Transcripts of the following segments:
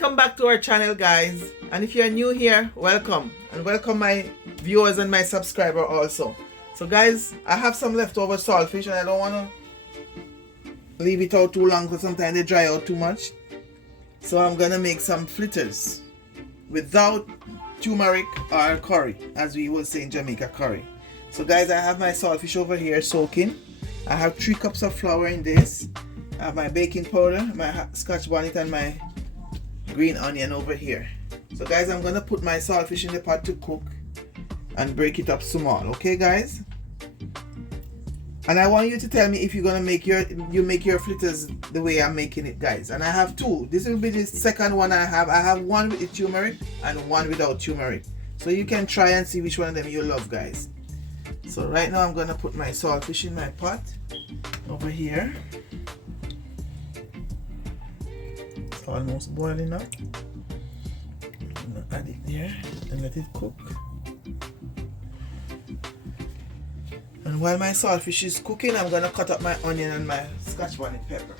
Welcome back to our channel, guys, and if you're new here, welcome, and welcome my viewers and my subscriber also. So guys, I have some leftover saltfish and I don't want to leave it out too long because sometimes they dry out too much. So I'm gonna make some fritters without turmeric or curry, as we would say in Jamaica, curry. So guys, I have my saltfish over here soaking. I have 3 cups of flour in this. I have my baking powder, my scotch bonnet, and my green onion over here. So guys, I'm gonna put my saltfish in the pot to cook and break it up small. Okay guys, and I want you to tell me if you're gonna make your fritters the way I'm making it, guys. And I have 2. This will be the second one I have one with turmeric and one without turmeric, so you can try and see which one of them you love, guys. So right now I'm gonna put my saltfish in my pot over here. Almost boiling up. I'm gonna add it there and let it cook. And while my saltfish is cooking, I'm gonna cut up my onion and my scotch bonnet pepper.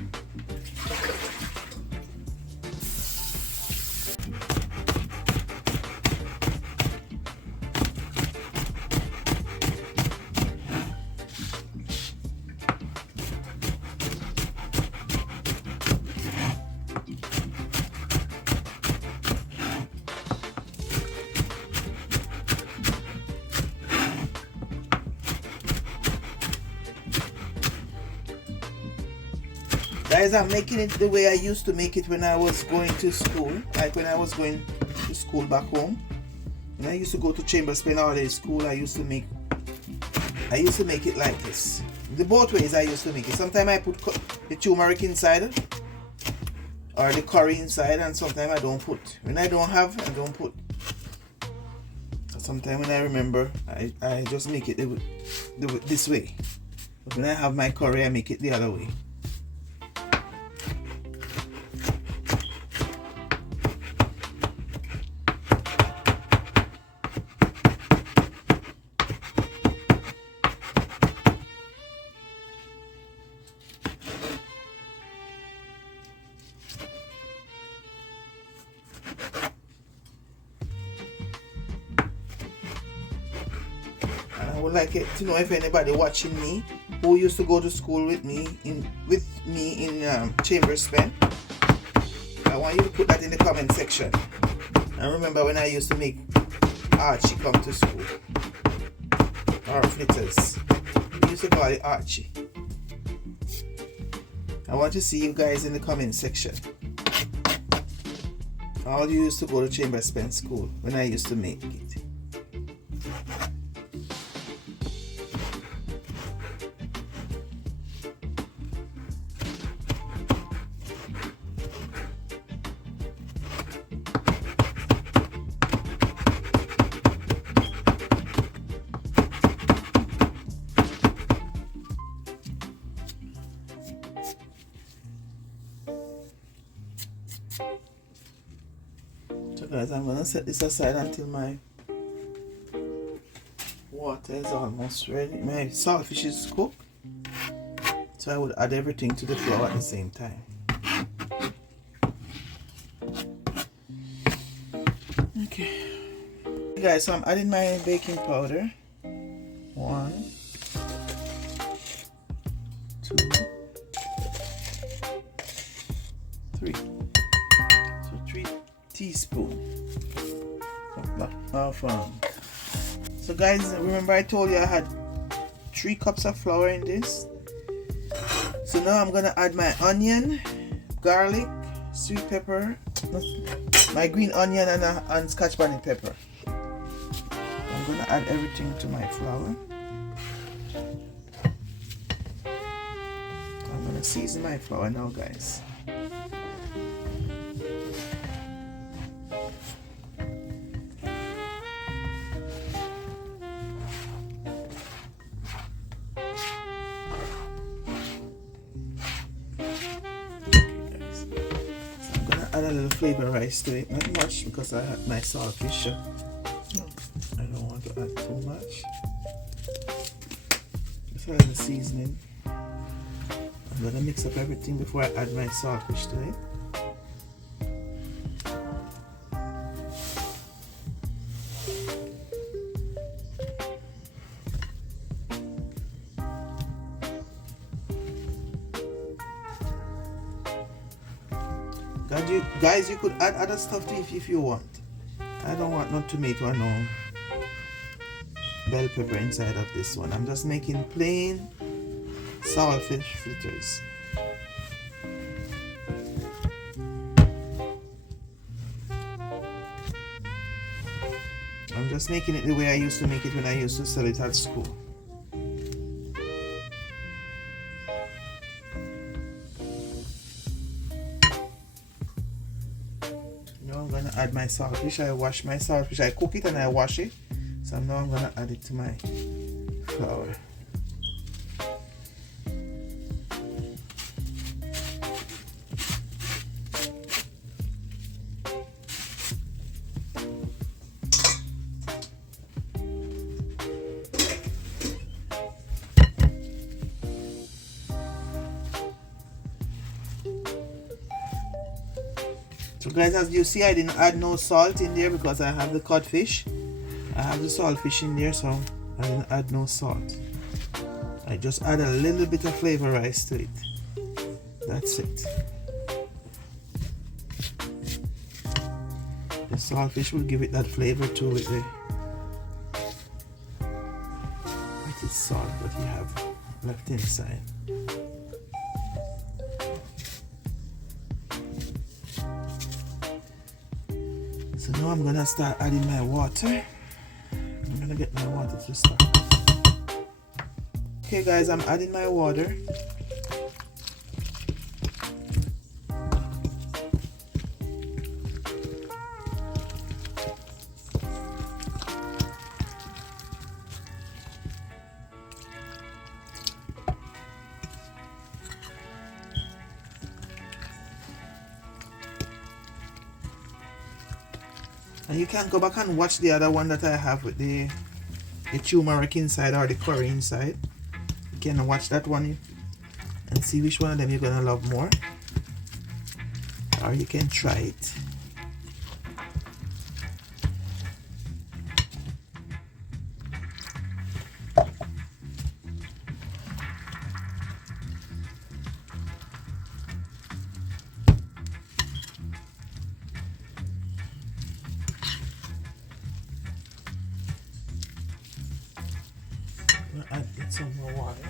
Guys, I'm making it the way I used to make it when I was going to school. Like when I was going to school back home. When I used to go to Chambers Pen all day school, I used to make it like this. The both ways I used to make it. Sometimes I put the turmeric inside or the curry inside, and sometimes I don't put. When I don't have, I don't put. Sometimes when I remember, I just make it this way. But when I have my curry, I make it the other way. I would like it to know if anybody watching me who used to go to school with me in Chambers Pen. I want you to put that in the comment section. I remember when I used to make Archie come to school, or fritters. We used to call it Archie. I want to see you guys in the comment section. All you used to go to Chambers Pen school when I used to make it. So guys, I'm gonna set this aside until my water is almost ready. My saltfish is cooked, so I would add everything to the flour at the same time. Okay guys, so I'm adding my baking powder. 1, 2, 3. So 3 teaspoons. So guys, remember I told you I had 3 cups of flour in this. So now I'm gonna add my onion, garlic, sweet pepper, my green onion, and scotch bonnet pepper. I'm gonna add everything to my flour. I'm gonna season my flour now, guys. Add a little flavor rice to it, not much because I had my saltfish. I don't want to add too much. Just a little seasoning. I'm gonna mix up everything before I add my saltfish to it. And you guys, you could add other stuff to it if you want. I don't want no tomato or no bell pepper inside of this one. I'm just making plain saltfish fritters. I'm just making it the way I used to make it when I used to sell it at school. Now I'm gonna add my saltfish. I wash my saltfish. I cook it and I wash it. So now I'm gonna add it to my flour. So guys, as you see, I didn't add no salt in there because I have the codfish. I have the saltfish in there, so I didn't add no salt. I just add a little bit of flavor rice to it. That's it. The saltfish will give it that flavor too with the salt that you have left inside. So now I'm gonna start adding my water. I'm gonna get my water to start. Okay guys, I'm adding my water. And you can go back and watch the other one that I have with the turmeric inside or the curry inside. You can watch that one and see which one of them you're gonna love more. Or you can try it. I'll add some more water.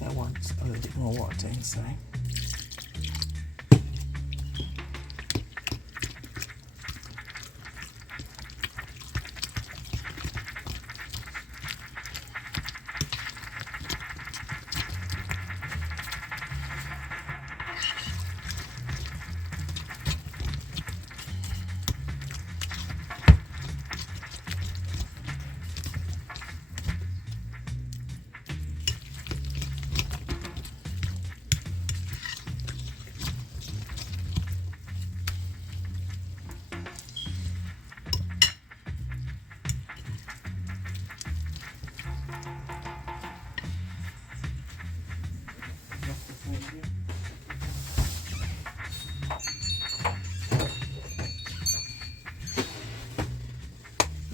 I want a little bit more water inside.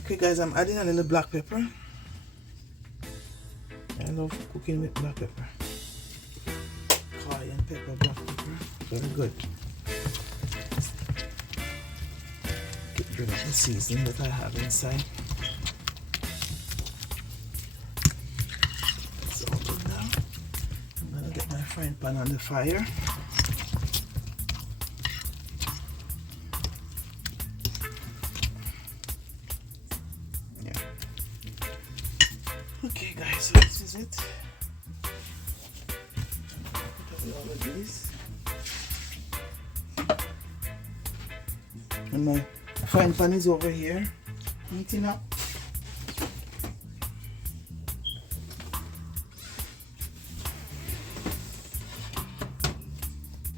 Okay guys, I'm adding a little black pepper. I love cooking with black pepper. Cayenne pepper, black pepper. Very good. Get rid of the seasoning that I have inside. It's all good now. I'm gonna get my frying pan on the fire. Okay guys, so this is it. all of these. And my frying pan is over here, heating up.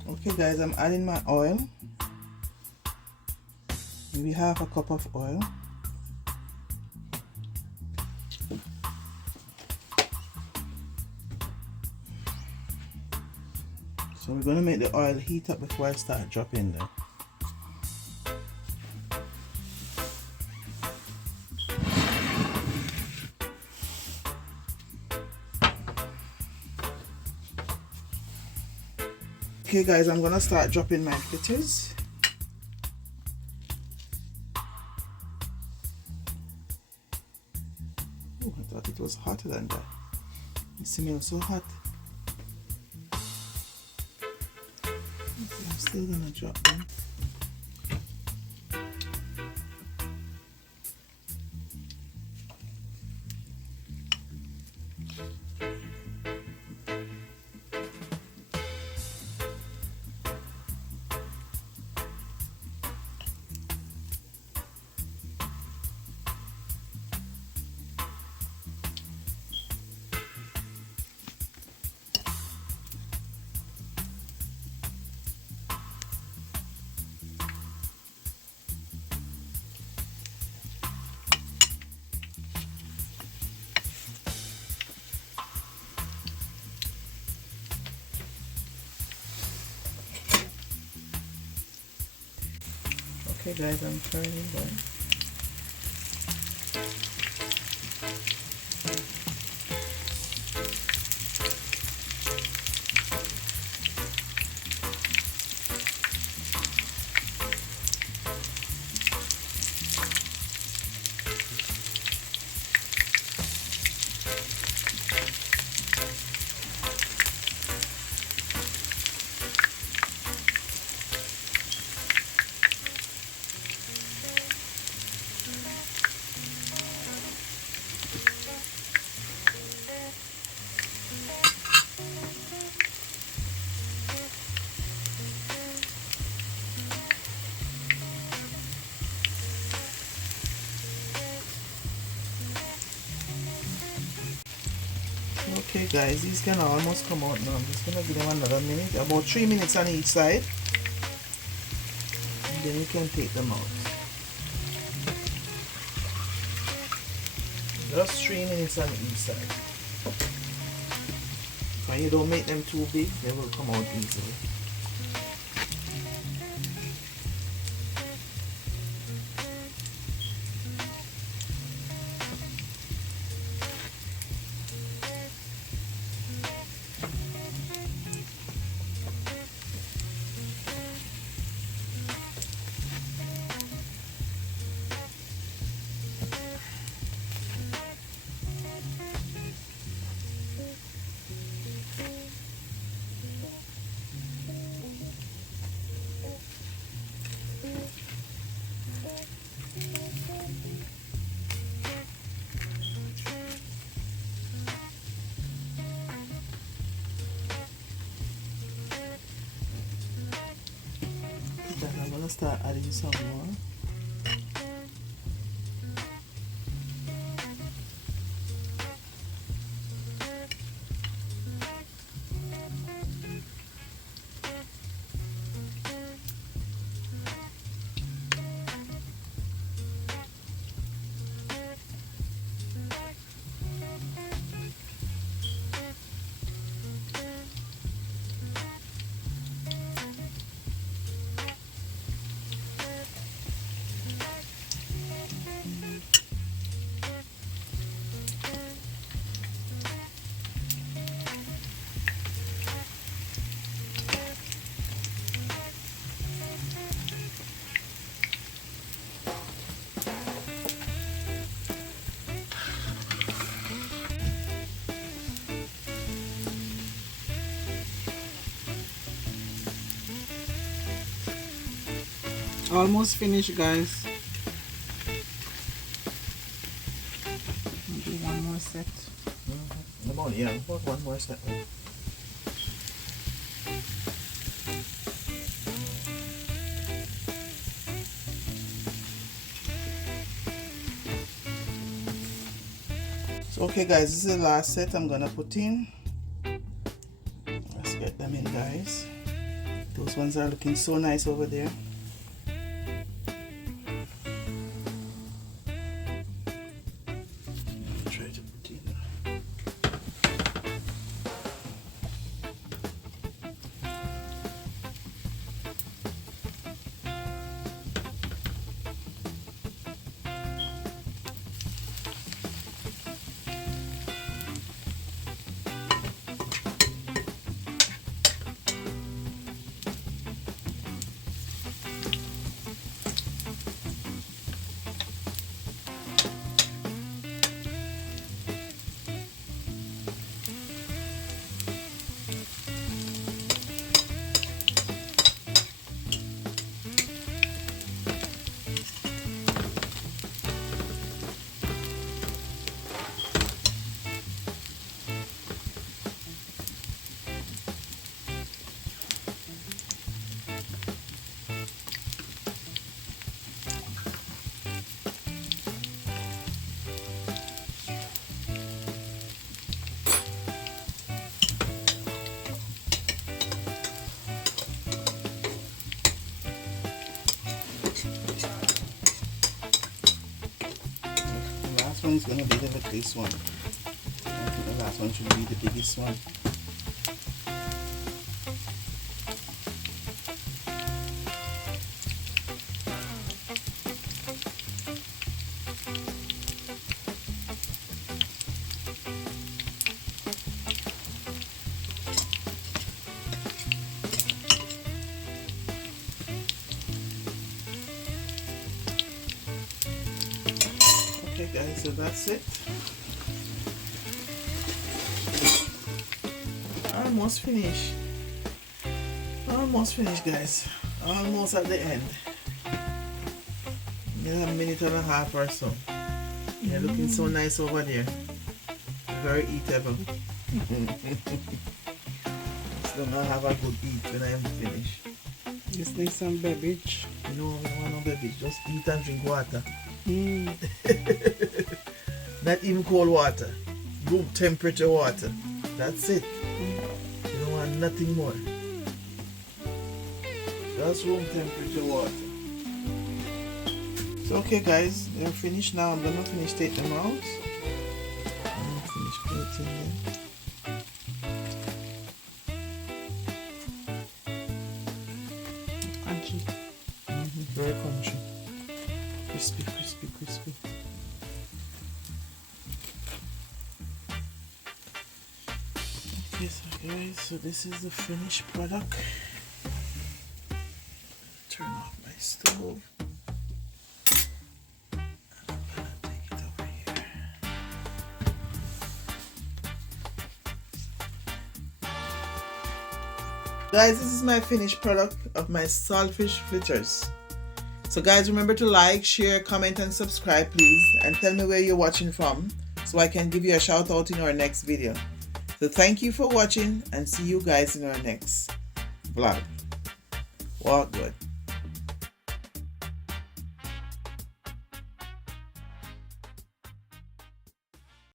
Okay guys, I'm adding my oil. Maybe half a cup of oil. So we're going to make the oil heat up before I start dropping them. Okay guys, I'm going to start dropping my fritters. Oh, I thought it was hotter than that. It smells so hot. I'm still gonna drop them. Okay guys, I'm turning them. Okay guys, these can almost come out now. I'm just gonna give them another minute, about 3 minutes on each side, and then you can take them out. Just 3 minutes on each side. And you don't make them too big, they will come out easily. I'm gonna start adding some more. Almost finished, guys. Maybe one more set. Yeah, about one more set. So okay guys, this is the last set I'm gonna put in. Let's get them in, guys. Those ones are looking so nice over there. Try to put in. Is going to be the biggest one. I think the last one should be the biggest one. Okay guys, so that's it. Almost finished. Almost finished, guys. Almost at the end. Maybe a minute and a half or so. They're looking so nice over there. Very eatable. So I'm gonna have a good eat when I'm finished. Just need some beverage. No, I don't want no beverage. Just eat and drink water. Not even cold water. Room temperature water. That's it. You don't want nothing more. That's room temperature water. So okay guys, they're finished now. I'm gonna finish taking them out. I'm gonna finish plating them. Crunchy. Very crunchy. Crispy, crispy, crispy. Okay, so guys, so this is the finished product. Turn off my stove. I'm gonna take it over here. Guys, this is my finished product of my saltfish fritters. So guys, remember to like, share, comment and subscribe please, and tell me where you're watching from so I can give you a shout out in our next video. So thank you for watching and see you guys in our next vlog. Walk good.